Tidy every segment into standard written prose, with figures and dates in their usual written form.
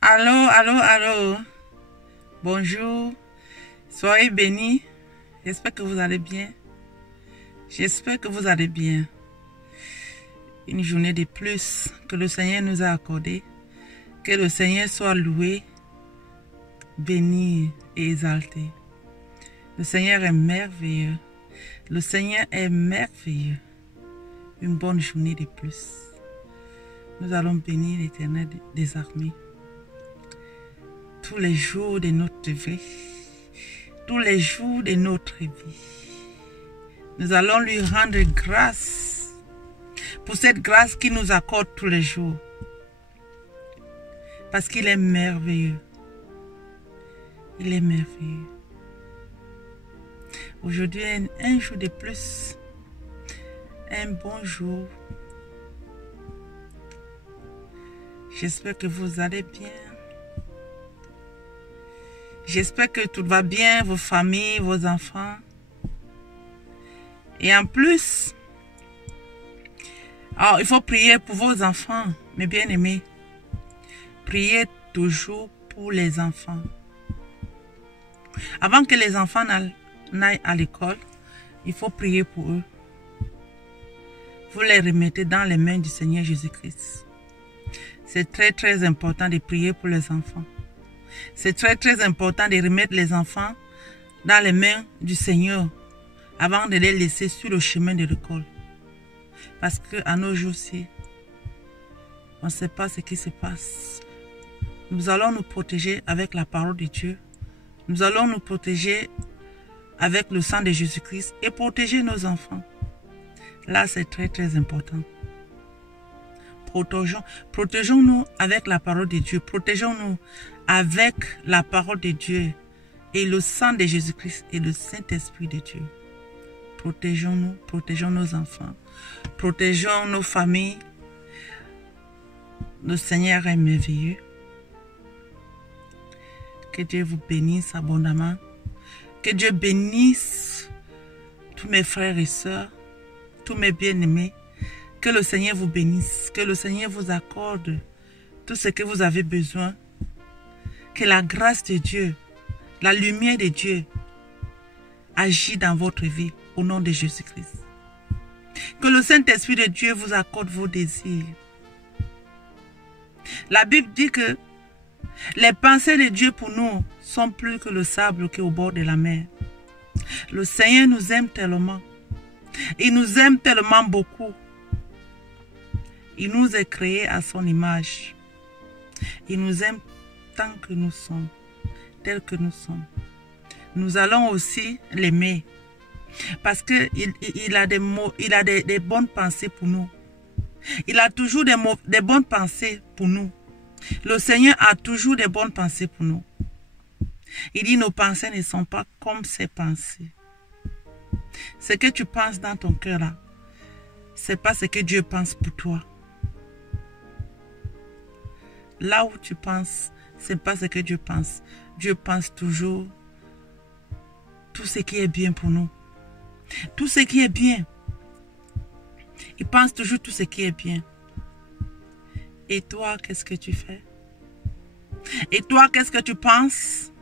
Allô, allô, allô. Bonjour. Soyez bénis. J'espère que vous allez bien. J'espère que vous allez bien. Une journée de plus que le Seigneur nous a accordée. Que le Seigneur soit loué, béni et exalté. Le Seigneur est merveilleux. Le Seigneur est merveilleux. Une bonne journée de plus. Nous allons bénir l'Éternel des armées. Tous les jours de notre vie. Tous les jours de notre vie. Nous allons lui rendre grâce pour cette grâce qu'il nous accorde tous les jours. Parce qu'il est merveilleux. Il est merveilleux. Aujourd'hui, un jour de plus. Un bon jour. J'espère que vous allez bien. J'espère que tout va bien, vos familles, vos enfants. Et en plus, il faut prier pour vos enfants, mes bien-aimés. Priez toujours pour les enfants. Avant que les enfants n'aillent à l'école, il faut prier pour eux. Vous les remettez dans les mains du Seigneur Jésus-Christ. C'est très très important de prier pour les enfants. C'est très très important de remettre les enfants dans les mains du Seigneur avant de les laisser sur le chemin de l'école. Parce qu'à nos jours-ci, on ne sait pas ce qui se passe. Nous allons nous protéger avec la parole de Dieu. Nous allons nous protéger avec le sang de Jésus-Christ et protéger nos enfants. Là, c'est très très important. Protégeons-nous avec la parole de Dieu. Protégeons-nous avec la parole de Dieu et le sang de Jésus-Christ et le Saint-Esprit de Dieu. Protégeons-nous, protégeons nos enfants, protégeons nos familles. Le Seigneur est merveilleux. Que Dieu vous bénisse abondamment. Que Dieu bénisse tous mes frères et sœurs, tous mes bien-aimés. Que le Seigneur vous bénisse. Que le Seigneur vous accorde tout ce que vous avez besoin. Que la grâce de Dieu, la lumière de Dieu agit dans votre vie au nom de Jésus-Christ. Que le Saint-Esprit de Dieu vous accorde vos désirs. La Bible dit que les pensées de Dieu pour nous sont plus que le sable qui est au bord de la mer. Le Seigneur nous aime tellement. Il nous aime tellement beaucoup. Il nous a créés à son image. Il nous aime tant que nous sommes, tels que nous sommes. Nous allons aussi l'aimer. Parce qu'il a des bonnes pensées pour nous. Il a toujours des bonnes pensées pour nous. Le Seigneur a toujours des bonnes pensées pour nous. Il dit nos pensées ne sont pas comme ses pensées. Ce que tu penses dans ton cœur là, ce n'est pas ce que Dieu pense pour toi. Là où tu penses, ce n'est pas ce que Dieu pense. Dieu pense toujours tout ce qui est bien pour nous. Tout ce qui est bien. Il pense toujours tout ce qui est bien. Et toi, qu'est-ce que tu fais? Et toi, qu'est-ce que tu penses?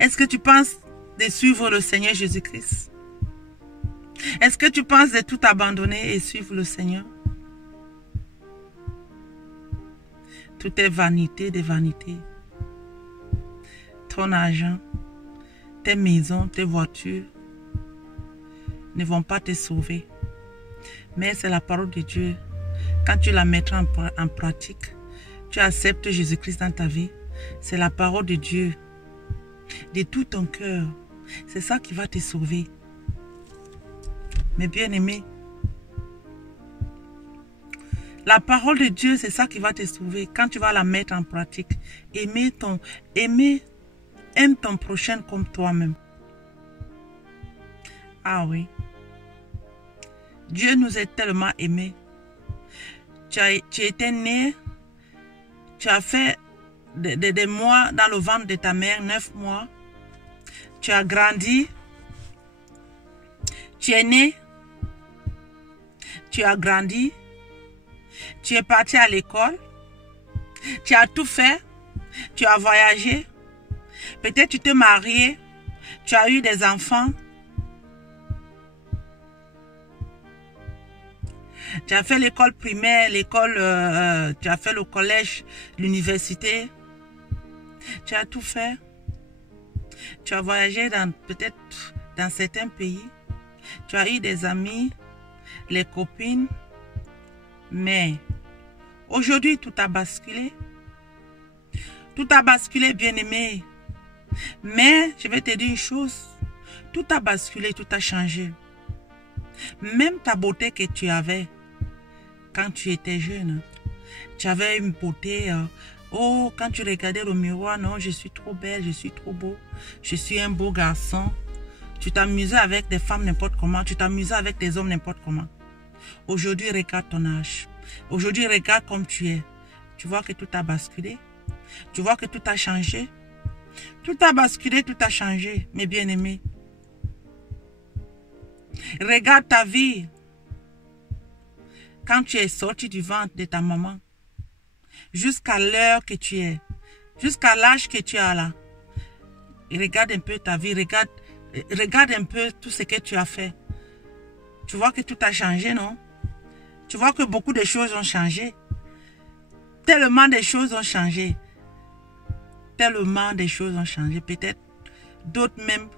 Est-ce que tu penses de suivre le Seigneur Jésus-Christ? Est-ce que tu penses de tout abandonner et suivre le Seigneur? Tout est vanité de vanité. Ton argent, tes maisons, tes voitures ne vont pas te sauver. Mais c'est la parole de Dieu. Quand tu la mettras en pratique, tu acceptes Jésus-Christ dans ta vie. C'est la parole de Dieu. De tout ton cœur. C'est ça qui va te sauver. Mes bien-aimés, la parole de Dieu, c'est ça qui va te sauver. Quand tu vas la mettre en pratique, aime ton prochain comme toi-même. Ah oui. Dieu nous a tellement aimés. Tu étais né, tu as fait des mois dans le ventre de ta mère, 9 mois. Tu as grandi. Tu es né. Tu as grandi. Tu es parti à l'école. Tu as tout fait Tu as voyagé. Peut-être tu t'es marié. Tu as eu des enfants. Tu as fait l'école primaire, tu as fait le collège, l'université. Tu as tout fait. Tu as voyagé peut-être dans certains pays. Tu as eu des amis, les copines. Mais aujourd'hui, tout a basculé. Tout a basculé, bien-aimé. Mais je vais te dire une chose. Tout a basculé, tout a changé. Même ta beauté que tu avais quand tu étais jeune. Tu avais une beauté... oh, quand tu regardais le miroir, non, je suis trop belle, je suis trop beau. Je suis un beau garçon. Tu t'amusais avec des femmes n'importe comment. Tu t'amusais avec des hommes n'importe comment. Aujourd'hui, regarde ton âge. Aujourd'hui, regarde comme tu es. Tu vois que tout a basculé. Tu vois que tout a changé. Tout a basculé, tout a changé, mes bien-aimés. Regarde ta vie. Quand tu es sorti du ventre de ta maman, jusqu'à l'heure que tu es, jusqu'à l'âge que tu as là. Et regarde un peu ta vie, regarde un peu tout ce que tu as fait. Tu vois que tout a changé, non? Tu vois que beaucoup de choses ont changé. Tellement de choses ont changé. Tellement de choses ont changé. Peut-être d'autres même,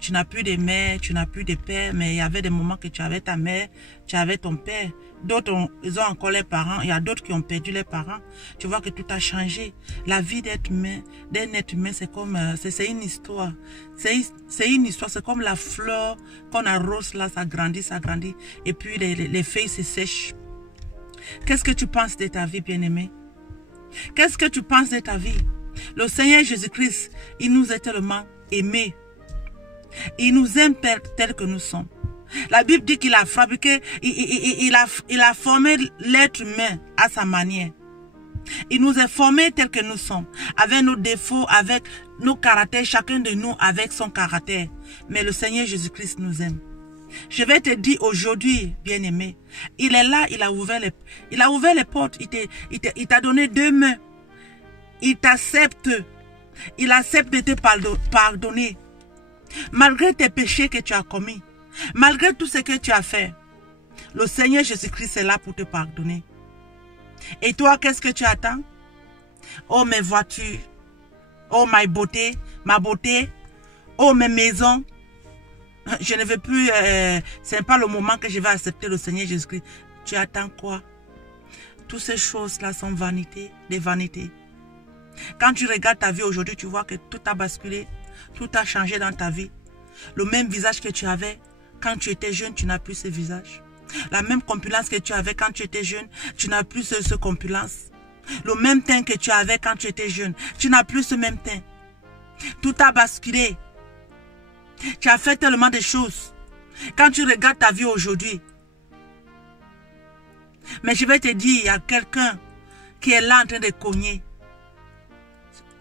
tu n'as plus de mère, tu n'as plus de père, mais il y avait des moments que tu avais ta mère, tu avais ton père. D'autres, ils ont encore les parents. Il y a d'autres qui ont perdu les parents. Tu vois que tout a changé. La vie d'être humain, d'un être humain, c'est comme, c'est une histoire. C'est une histoire. C'est comme la fleur qu'on arrose là, ça grandit. Et puis les feuilles se sèchent. Qu'est-ce que tu penses de ta vie, bien-aimé? Qu'est-ce que tu penses de ta vie? Le Seigneur Jésus-Christ, il nous a tellement aimés. Il nous aime tel que nous sommes. La Bible dit qu'il a fabriqué, il a formé l'être humain à sa manière. Il nous a formés tels que nous sommes, avec nos défauts, avec nos caractères, chacun de nous avec son caractère. Mais le Seigneur Jésus-Christ nous aime. Je vais te dire aujourd'hui, bien-aimé, il est là, il a ouvert les portes, il t'a donné deux mains. Il t'accepte, il accepte de te pardonner. Malgré tes péchés que tu as commis, malgré tout ce que tu as fait, le Seigneur Jésus-Christ est là pour te pardonner. Et toi, qu'est-ce que tu attends? Oh, mes voitures, oh, ma beauté, oh, mes maisons. Je ne veux plus, ce n'est pas le moment que je vais accepter le Seigneur Jésus-Christ. Tu attends quoi? Toutes ces choses-là sont des vanités. Quand tu regardes ta vie aujourd'hui, tu vois que tout a basculé, tout a changé dans ta vie. Le même visage que tu avais quand tu étais jeune, tu n'as plus ce visage. La même compulence que tu avais quand tu étais jeune, tu n'as plus ce compulence. Le même teint que tu avais quand tu étais jeune, tu n'as plus ce même teint. Tout a basculé. Tu as fait tellement de choses. Quand tu regardes ta vie aujourd'hui, mais je vais te dire, il y a quelqu'un qui est là en train de cogner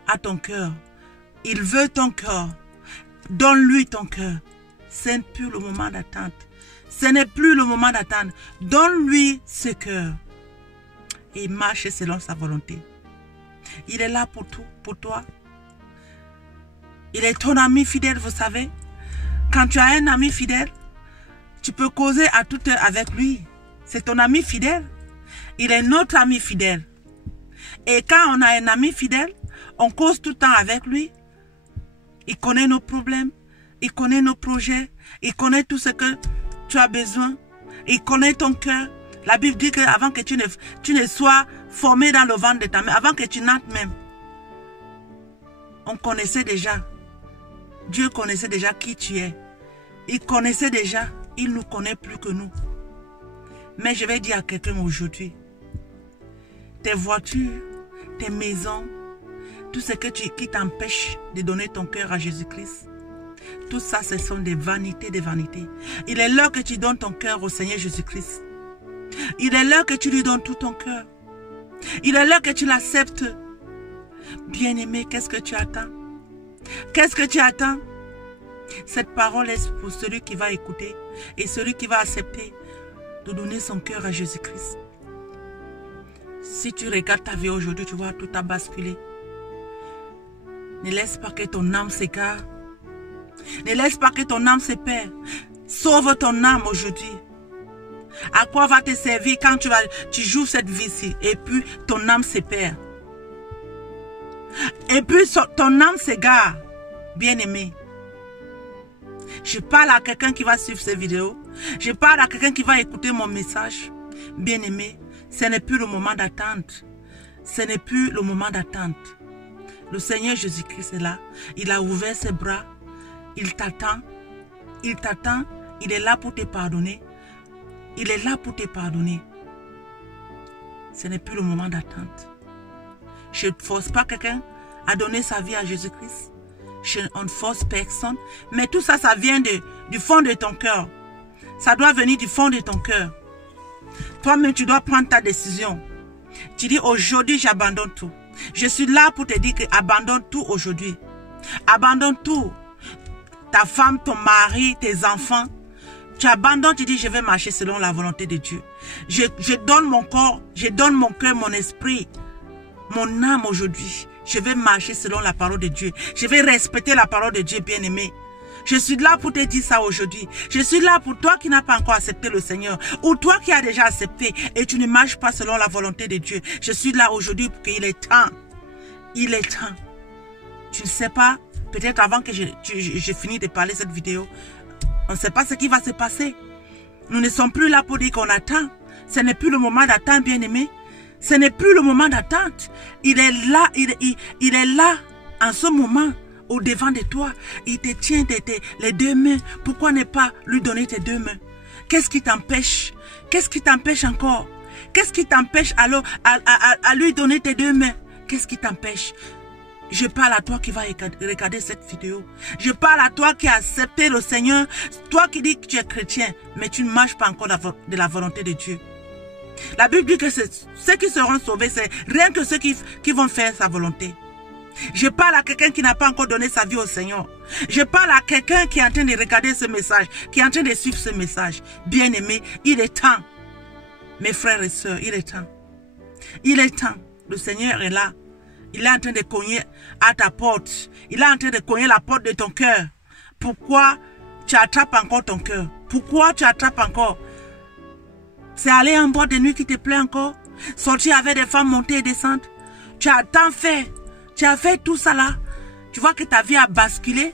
à ton cœur. Il veut ton cœur. Donne-lui ton cœur. Ce n'est plus le moment d'attendre. Ce n'est plus le moment d'attendre. Donne-lui ce cœur. Et marche selon sa volonté. Il est là pour tout, pour toi. Il est ton ami fidèle, vous savez. Quand tu as un ami fidèle, tu peux causer à toute heure avec lui. C'est ton ami fidèle. Il est notre ami fidèle. Et quand on a un ami fidèle, on cause tout le temps avec lui. Il connaît nos problèmes. Il connaît nos projets. Il connaît tout ce que tu as besoin. Il connaît ton cœur. La Bible dit qu'avant que tu ne sois formé dans le ventre de ta mère, avant que tu naisses même, on connaissait déjà. Dieu connaissait déjà qui tu es. Il connaissait déjà. Il nous connaît plus que nous. Mais je vais dire à quelqu'un aujourd'hui, tes voitures, tes maisons, tout ce qui t'empêche de donner ton cœur à Jésus-Christ, tout ça, ce sont des vanités, des vanités. Il est l'heure que tu donnes ton cœur au Seigneur Jésus-Christ. Il est l'heure que tu lui donnes tout ton cœur. Il est l'heure que tu l'acceptes. Bien-aimé, qu'est-ce que tu attends? Qu'est-ce que tu attends? Cette parole est pour celui qui va écouter et celui qui va accepter de donner son cœur à Jésus-Christ. Si tu regardes ta vie aujourd'hui, tu vois, tout a basculé. Ne laisse pas que ton âme s'égare. Ne laisse pas que ton âme se perde. Sauve ton âme aujourd'hui. À quoi va te servir quand tu joues cette vie-ci et puis ton âme se perd? Et puis ton âme s'égare, bien-aimé. Je parle à quelqu'un qui va suivre cette vidéo. Je parle à quelqu'un qui va écouter mon message. Bien-aimé, ce n'est plus le moment d'attente. Ce n'est plus le moment d'attente. Le Seigneur Jésus-Christ est là. Il a ouvert ses bras. Il t'attend. Il t'attend. Il est là pour te pardonner. Il est là pour te pardonner. Ce n'est plus le moment d'attente. Je ne force pas quelqu'un à donner sa vie à Jésus-Christ. On ne force personne. Mais tout ça, ça vient du fond de ton cœur. Ça doit venir du fond de ton cœur. Toi-même, tu dois prendre ta décision. Tu dis, aujourd'hui, j'abandonne tout. Je suis là pour te dire que abandonne tout aujourd'hui. Abandonne tout. Ta femme, ton mari, tes enfants. Tu abandonnes, tu dis, je vais marcher selon la volonté de Dieu. Je donne mon corps, je donne mon cœur, mon esprit, mon âme aujourd'hui. Je vais marcher selon la parole de Dieu. Je vais respecter la parole de Dieu, bien-aimé. Je suis là pour te dire ça aujourd'hui. Je suis là pour toi qui n'as pas encore accepté le Seigneur. Ou toi qui as déjà accepté et tu ne marches pas selon la volonté de Dieu. Je suis là aujourd'hui pour qu'il est temps. Il est temps. Tu ne sais pas, peut-être avant que j'ai fini de parler cette vidéo, on ne sait pas ce qui va se passer. Nous ne sommes plus là pour dire qu'on attend. Ce n'est plus le moment d'attendre, bien-aimé. Ce n'est plus le moment d'attente. Il est là, il est là en ce moment, au devant de toi. Il te tient les deux mains. Pourquoi ne pas lui donner tes deux mains? Qu'est-ce qui t'empêche? Qu'est-ce qui t'empêche encore? Qu'est-ce qui t'empêche alors à lui donner tes deux mains? Qu'est-ce qui t'empêche? Je parle à toi qui va regarder cette vidéo. Je parle à toi qui a accepté le Seigneur. Toi qui dis que tu es chrétien, mais tu ne marches pas encore de la volonté de Dieu. La Bible dit que ceux qui seront sauvés, c'est rien que ceux qui vont faire sa volonté. Je parle à quelqu'un qui n'a pas encore donné sa vie au Seigneur. Je parle à quelqu'un qui est en train de regarder ce message, qui est en train de suivre ce message. Bien-aimé, il est temps. Mes frères et sœurs, il est temps. Il est temps. Le Seigneur est là. Il est en train de cogner à ta porte. Il est en train de cogner la porte de ton cœur. Pourquoi tu attrapes encore ton cœur? Pourquoi tu attrapes encore? C'est aller en boîte de nuit qui te plaît encore? Sortir avec des femmes monter et descendre? Tu as tant fait. Tu as fait tout ça là. Tu vois que ta vie a basculé.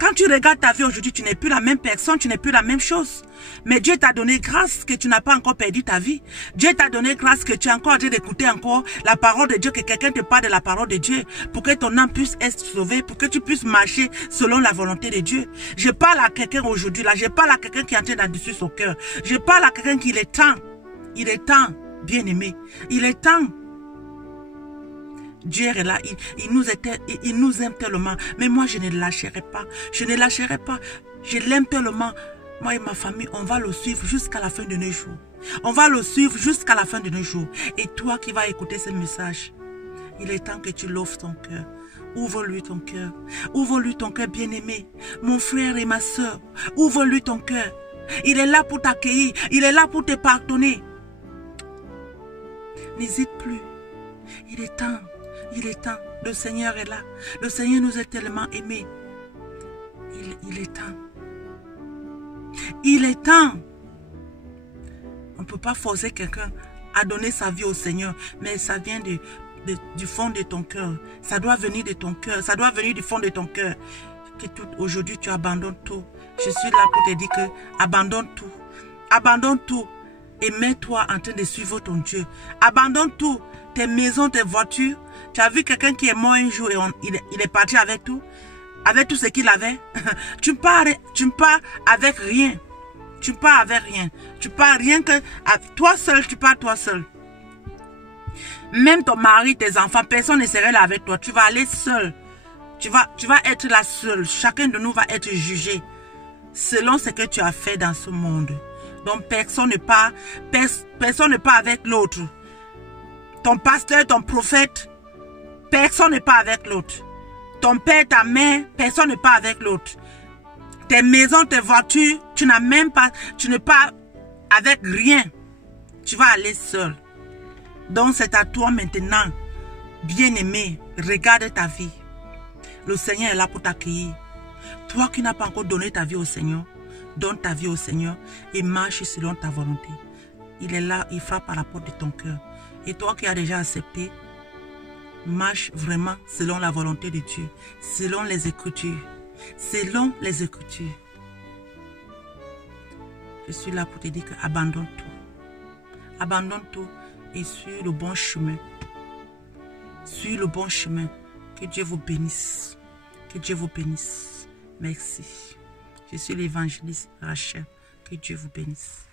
Quand tu regardes ta vie aujourd'hui, tu n'es plus la même personne, tu n'es plus la même chose. Mais Dieu t'a donné grâce que tu n'as pas encore perdu ta vie. Dieu t'a donné grâce que tu es encore en train d'écouter encore la parole de Dieu, que quelqu'un te parle de la parole de Dieu, pour que ton âme puisse être sauvée, pour que tu puisses marcher selon la volonté de Dieu. Je parle à quelqu'un aujourd'hui, là, je parle à quelqu'un qui est en train d'adoucir son cœur. Je parle à quelqu'un qui est temps. Il est temps, bien-aimé. Il est temps. Dieu est là, il nous aime tellement. Mais moi, je ne lâcherai pas. Je ne lâcherai pas. Je l'aime tellement. Moi et ma famille, on va le suivre jusqu'à la fin de nos jours. On va le suivre jusqu'à la fin de nos jours. Et toi qui vas écouter ce message, il est temps que tu l'offres ton cœur. Ouvre-lui ton cœur. Ouvre-lui ton cœur, bien-aimé. Mon frère et ma soeur, ouvre-lui ton cœur. Il est là pour t'accueillir. Il est là pour te pardonner. N'hésite plus. Il est temps. Il est temps. Le Seigneur est là. Le Seigneur nous a tellement aimés. Il est temps. Il est temps. On ne peut pas forcer quelqu'un à donner sa vie au Seigneur, mais ça vient du fond de ton cœur. Ça doit venir de ton cœur. Ça doit venir du fond de ton cœur. Aujourd'hui, tu abandonnes tout. Je suis là pour te dire que abandonne tout. Abandonne tout. Et mets-toi en train de suivre ton Dieu. Abandonne tout. Tes maisons, tes voitures. Tu as vu quelqu'un qui est mort un jour et il est parti avec tout. Avec tout ce qu'il avait. Tu pars avec rien. Tu pars avec rien. Tu pars rien que toi seul, tu pars toi seul. Même ton mari, tes enfants, personne ne serait là avec toi. Tu vas aller seul. Tu vas être là seul. Chacun de nous va être jugé selon ce que tu as fait dans ce monde. Donc personne ne part avec l'autre. Ton pasteur, ton prophète, personne ne part avec l'autre. Ton père, ta mère, personne ne part avec l'autre. Tes maisons, tes voitures, tu n'es pas avec rien. Tu vas aller seul. Donc c'est à toi maintenant, bien-aimé, regarde ta vie. Le Seigneur est là pour t'accueillir. Toi qui n'as pas encore donné ta vie au Seigneur, donne ta vie au Seigneur et marche selon ta volonté. Il est là, il frappe à la porte de ton cœur. Et toi qui as déjà accepté, marche vraiment selon la volonté de Dieu, selon les Écritures. Selon les Écritures. Je suis là pour te dire que abandonne tout. Abandonne tout et suis le bon chemin. Suis le bon chemin. Que Dieu vous bénisse. Que Dieu vous bénisse. Merci. Je suis l'évangéliste Rachel. Que Dieu vous bénisse.